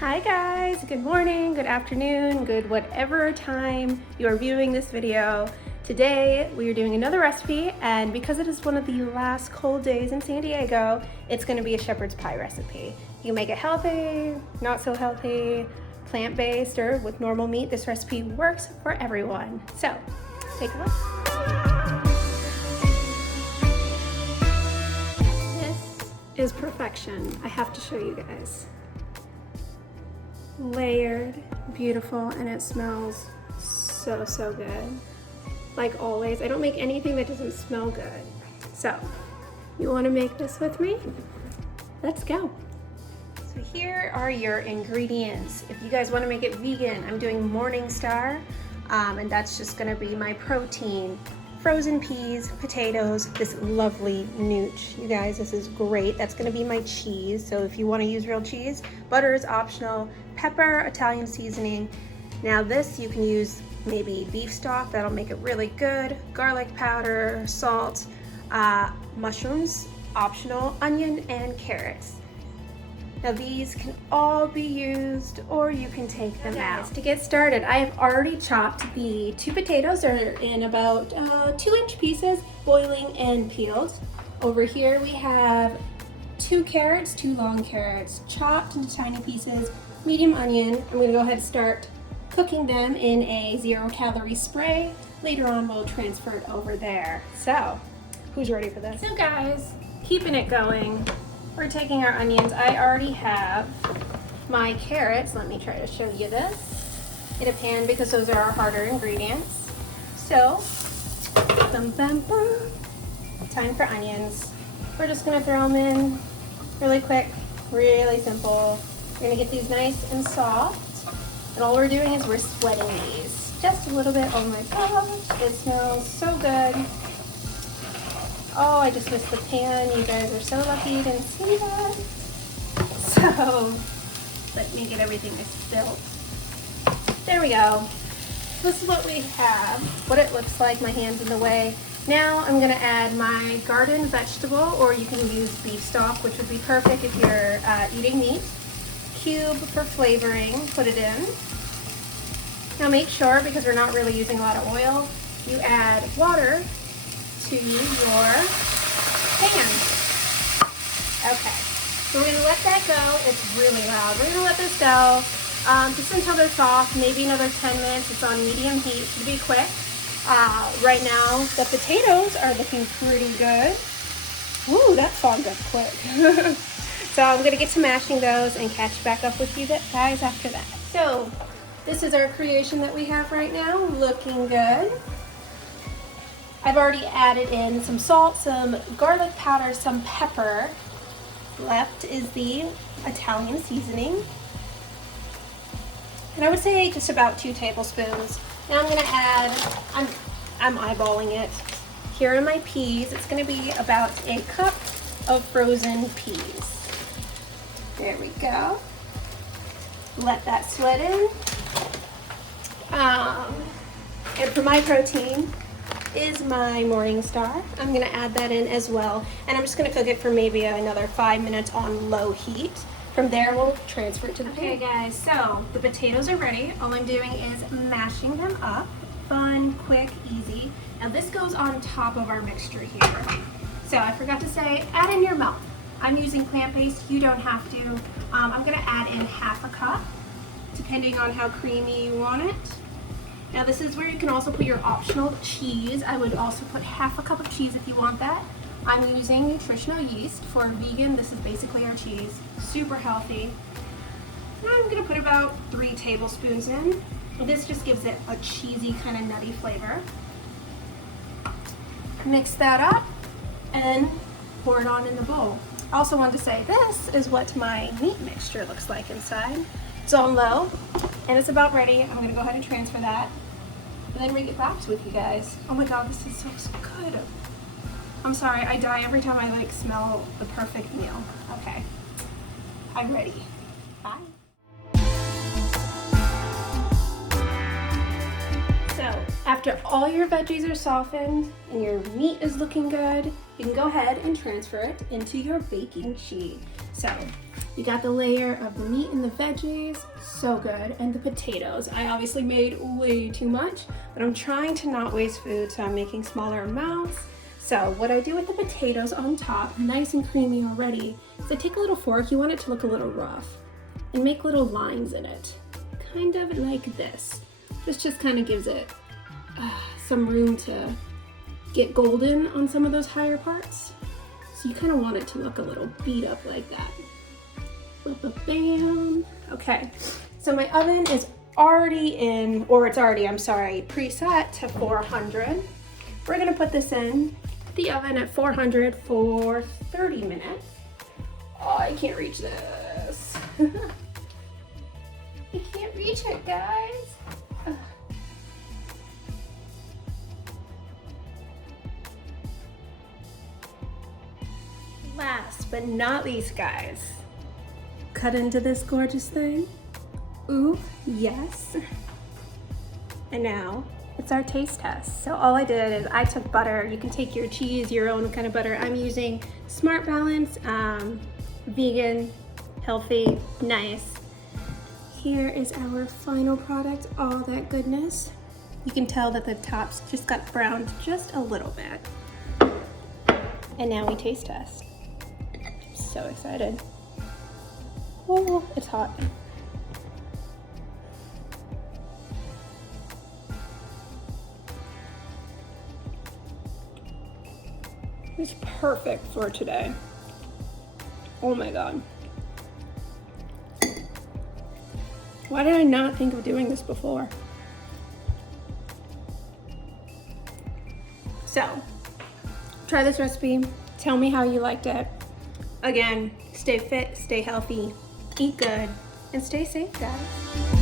Hi guys, good morning, good afternoon, good whatever time you are viewing this video. Today we are doing another recipe, and because it is one of the last cold days in San Diego, it's going to be a shepherd's pie recipe. You can make it healthy, not so healthy, plant-based, or with normal meat. This recipe works for everyone. So take a look. This is perfection. I have to show you guys. Layered, beautiful, and it smells so good. Like always, I don't make anything that doesn't smell good. So, you want to make this with me? Let's go. So here are your ingredients. If you guys want to make it vegan, I'm doing Morningstar, and that's just going to be my protein. Frozen peas, potatoes, this lovely nooch. You guys, this is great. That's gonna be my cheese. So if you wanna use real cheese, butter is optional. Pepper, Italian seasoning. Now this, you can use maybe beef stock, that'll make it really good. Garlic powder, salt, mushrooms, optional, onion and carrots. Now these can all be used, or you can take them out. To get started, I have already chopped the 2 potatoes. They're in about 2-inch pieces, boiling and peeled. Over here we have 2 carrots, 2 long carrots, chopped into tiny pieces, medium onion. I'm gonna go ahead and start cooking them in a 0-calorie spray. Later on we'll transfer it over there. So, who's ready for this? So guys, keeping it going. We're taking our onions. I already have my carrots. Let me try to show you this in a pan because those are our harder ingredients. So, time for onions. We're just gonna throw them in really quick, really simple. We're gonna get these nice and soft. And all we're doing is we're splitting these just a little bit. Oh my gosh, it smells so good. Oh, I just missed the pan. You guys are so lucky you didn't see that. So, let me get everything spilled. There we go. This is what we have, what it looks like. My hand's in the way. Now I'm gonna add my garden vegetable, or you can use beef stock, which would be perfect if you're eating meat. Cube for flavoring, put it in. Now make sure, because we're not really using a lot of oil, you add water to your pan. Okay, so we're gonna let that go. It's really loud. We're gonna let this go just until they're soft, maybe another 10 minutes. It's on medium heat, should be quick. Right now, the potatoes are looking pretty good. Ooh, that fogged up quick. So I'm gonna get to mashing those and catch back up with you guys after that. So this is our creation that we have right now, looking good. I've already added in some salt, some garlic powder, some pepper. Left is the Italian seasoning. And I would say just about 2 tablespoons. Now I'm gonna add, I'm eyeballing it. Here are my peas. It's gonna be about a cup of frozen peas. There we go. Let that sweat in. And for my protein, is my Morningstar. I'm gonna add that in as well, and I'm just gonna cook it for maybe another 5 minutes on low heat. From there, we'll transfer it to the pan. Okay guys, so the potatoes are ready. All I'm doing is mashing them up. Fun, quick, easy. Now this goes on top of our mixture here. So I forgot to say, add in your milk. I'm using plant-based, you don't have to. I'm gonna add in half a cup, depending on how creamy you want it. Now this is where you can also put your optional cheese. I would also put half a cup of cheese if you want that. I'm using nutritional yeast. For a vegan, this is basically our cheese. Super healthy. And I'm gonna put about 3 tablespoons in. This just gives it a cheesy kind of nutty flavor. Mix that up and pour it on in the bowl. I also want to say this is what my meat mixture looks like inside. It's on low and it's about ready. I'm gonna go ahead and transfer that and then bring it back with you guys. Oh my God, this is so good. I'm sorry, I die every time I smell the perfect meal. Okay, I'm ready. Bye. So after all your veggies are softened and your meat is looking good, you can go ahead and transfer it into your baking sheet. So You got the layer of the meat and the veggies, so good, and the potatoes. I obviously made way too much, but I'm trying to not waste food, so I'm making smaller amounts. So what I do with the potatoes on top, nice and creamy already, is I take a little fork, you want it to look a little rough, and make little lines in it, kind of like this. This just kind of gives it some room to get golden on some of those higher parts. So you kind of want it to look a little beat up like that. Bam. Okay, so my oven is already in, or it's already, I'm sorry, preset to 400. We're gonna put this in the oven at 400 for 30 minutes. Oh, I can't reach this. I can't reach it, guys. Last but not least, guys, cut into this gorgeous thing. Ooh, yes. And now it's our taste test. So all I did is I took butter. You can take your cheese, your own kind of butter. I'm using Smart Balance, vegan, healthy, nice. Here is our final product, all that goodness. You can tell that the tops just got browned just a little bit. And now we taste test. So excited. Oh, it's hot. It's perfect for today. Oh my God. Why did I not think of doing this before? So, try this recipe. Tell me how you liked it. Again, stay fit, stay healthy, eat good, and stay safe, guys.